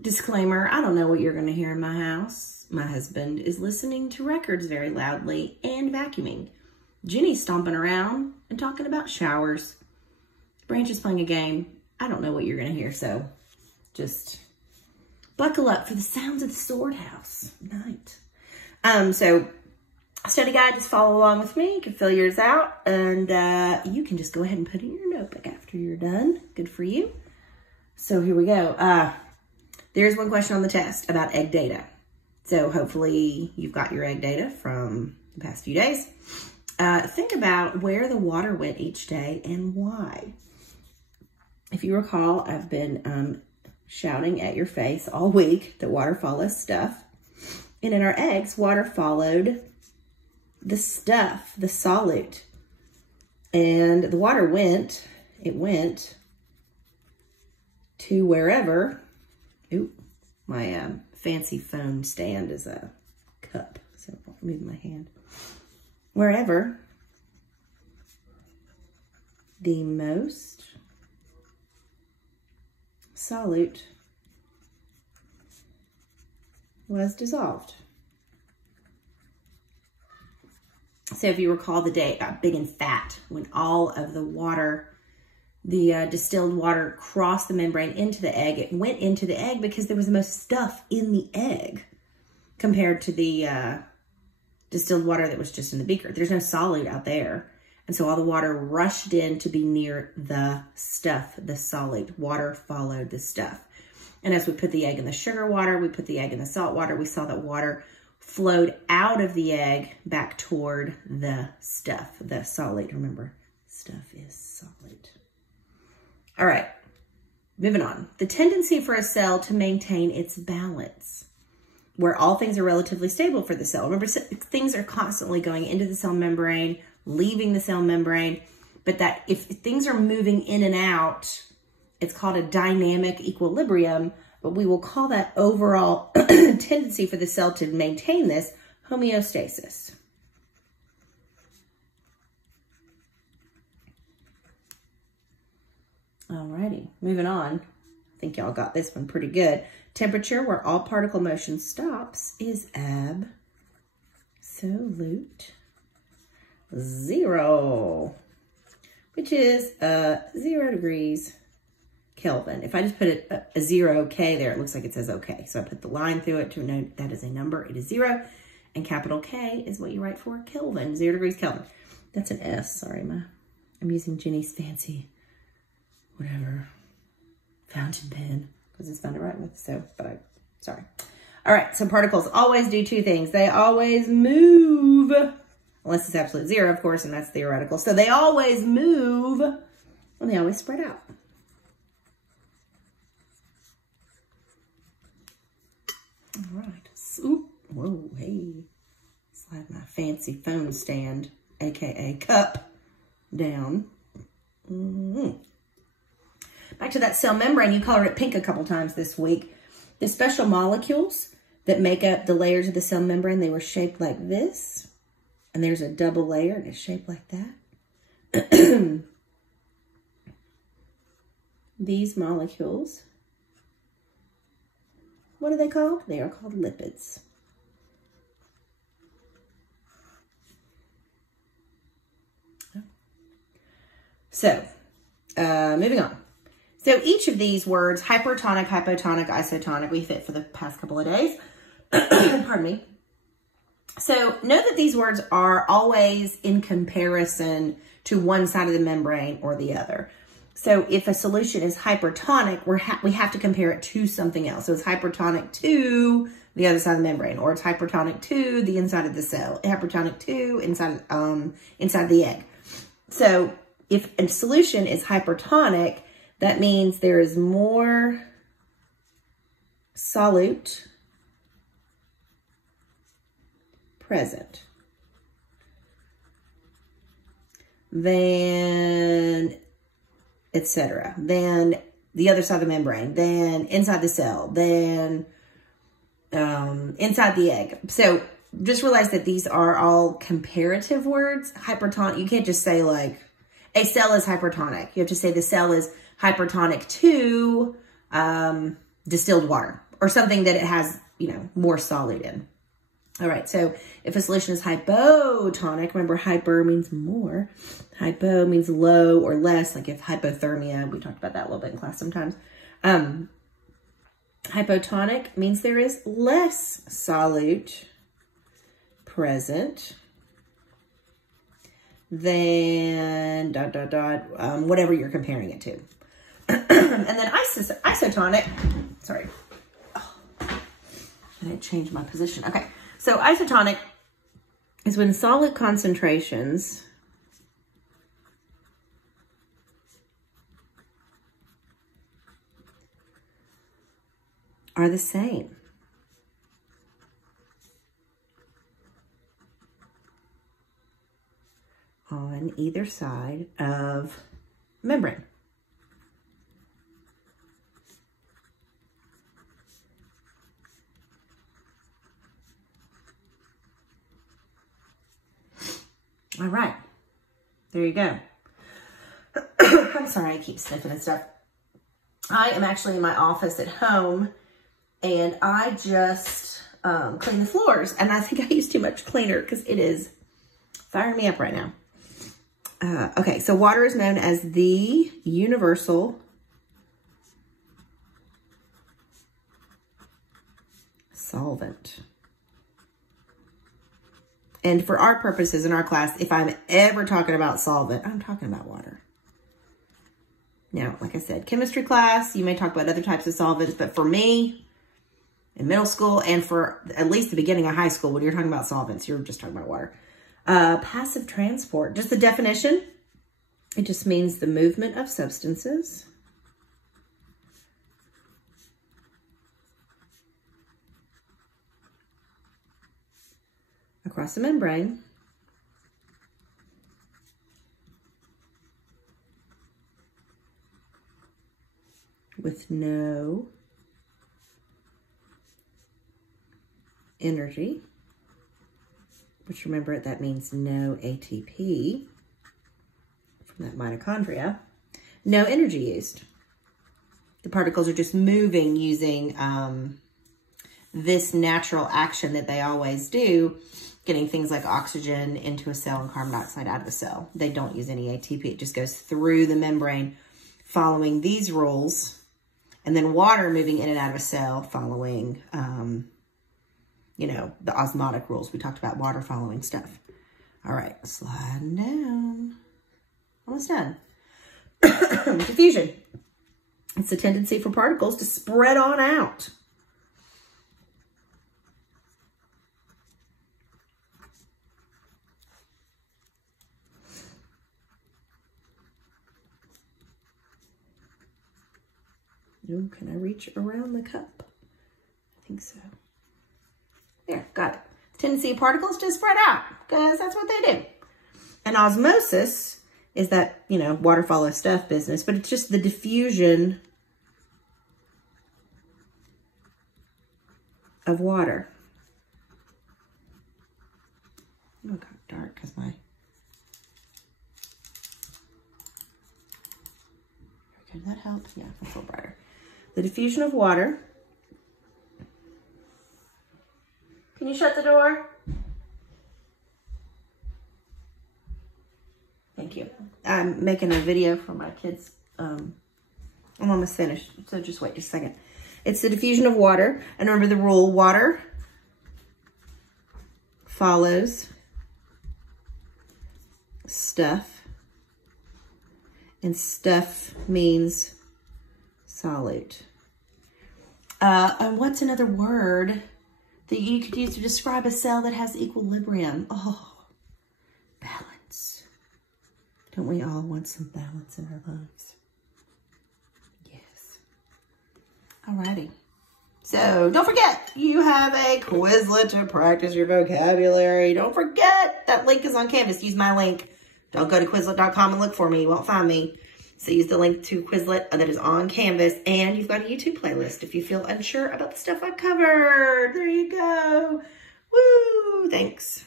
Disclaimer, I don't know what you're going to hear in my house. My husband is listening to records very loudly and vacuuming. Jenny's stomping around and talking about showers. Branch is playing a game. I don't know what you're going to hear, so just buckle up for the sounds of the sword house night. So study guide, just follow along with me. You can fill yours out, and you can just go ahead and put it in your notebook after you're done. Good for you. So here we go. There's one question on the test about egg data. So hopefully you've got your egg data from the past few days. Think about where the water went each day and why. If you recall, I've been shouting at your face all week that water follows stuff. And in our eggs, water followed the stuff, the solute. And the water went to wherever. Ooh, my fancy phone stand is a cup, so I'll move my hand. Wherever the most solute was dissolved. So if you recall the day it got big and fat, when all of the water, the distilled water crossed the membrane into the egg, it went into the egg because there was the most stuff in the egg compared to the distilled water that was just in the beaker. There's no solute out there. And so all the water rushed in to be near the stuff, the solute. Water followed the stuff. And as we put the egg in the sugar water, we put the egg in the salt water, we saw that water flowed out of the egg back toward the stuff, the solute. Remember, stuff is solute. All right, moving on. The tendency for a cell to maintain its balance, where all things are relatively stable for the cell. Remember, things are constantly going into the cell membrane, leaving the cell membrane, but that if things are moving in and out, it's called a dynamic equilibrium, but we will call that overall tendency for the cell to maintain this homeostasis. Alrighty, moving on. I think y'all got this one pretty good. Temperature, where all particle motion stops, is absolute 0, which is 0 degrees Kelvin. If I just put a 0 K there, it looks like it says okay. So I put the line through it to know that is a number. It is 0, and capital K is what you write for Kelvin, 0 degrees Kelvin. That's an S. Sorry, I'm using Jenny's fancy, whatever, fountain pen, because it's fun to write with. So, but sorry. All right. So particles always do two things. They always move, unless it's absolute 0, of course, and that's theoretical. So they always move, and they always spread out. All right. So, whoa, hey. Slide my fancy phone stand, aka cup, down. Back to that cell membrane, you colored it pink a couple times this week. The special molecules that make up the layers of the cell membrane, they were shaped like this. And there's a double layer and it's shaped like that. These molecules, what are they called? They are called lipids. So, moving on. So each of these words, hypertonic, hypotonic, isotonic, we fit for the past couple of days. Pardon me. So know that these words are always in comparison to one side of the membrane or the other. So if a solution is hypertonic, we have to compare it to something else. So it's hypertonic to the other side of the membrane, or it's hypertonic to the inside of the cell, hypertonic to inside the egg. So if a solution is hypertonic, that means there is more solute present than, etc., than the other side of the membrane, than inside the cell, than inside the egg. So just realize that these are all comparative words. Hypertonic, you can't just say like, a cell is hypertonic. You have to say the cell is hypertonic to distilled water, or something that it has, you know, more solid in. All right, so if a solution is hypotonic, remember hyper means more. Hypo means low or less, like if hypothermia, we talked about that a little bit in class sometimes. Hypotonic means there is less solute present than whatever you're comparing it to. And then isotonic, sorry. Oh, I didn't change my position. Okay. So isotonic is when solid concentrations are the same. On either side of membrane. All right, there you go. I'm sorry, I keep sniffing and stuff. I am actually in my office at home, and I just cleaned the floors, and I think I used too much cleaner because it is firing me up right now. Okay, so water is known as the universal solvent. And for our purposes in our class, if I'm ever talking about solvent, I'm talking about water. Now, like I said, chemistry class, you may talk about other types of solvents, but for me, in middle school and for at least the beginning of high school, when you're talking about solvents, you're just talking about water. Passive transport, just the definition, it just means the movement of substances across the membrane with no energy, which remember that means no ATP from that mitochondria, no energy used. The particles are just moving using this natural action that they always do, getting things like oxygen into a cell and carbon dioxide out of a cell. They don't use any ATP. It just goes through the membrane following these rules, and then water moving in and out of a cell following, you know, the osmotic rules. We talked about water following stuff. All right, sliding down. Almost done. Diffusion. It's the tendency for particles to spread on out. Oh, can I reach around the cup? I think so. There, got it. The tendency of particles to spread out, because that's what they do. And osmosis is that, you know, water follows stuff business, but it's just the diffusion of water. Oh, it got dark because my... Okay, did that help? Yeah, it's a little brighter. The diffusion of water. Can you shut the door? Thank you. I'm making a video for my kids. I'm almost finished, so just wait just a second. It's the diffusion of water. And remember the rule, water follows stuff. And stuff means solute. And what's another word that you could use to describe a cell that has equilibrium? Oh, balance. Don't we all want some balance in our lives? Yes. Alrighty. So don't forget, you have a Quizlet to practice your vocabulary. Don't forget, that link is on Canvas. Use my link. Don't go to Quizlet.com and look for me. You won't find me. So use the link to Quizlet that is on Canvas. And you've got a YouTube playlist if you feel unsure about the stuff I've covered. There you go. Woo! Thanks.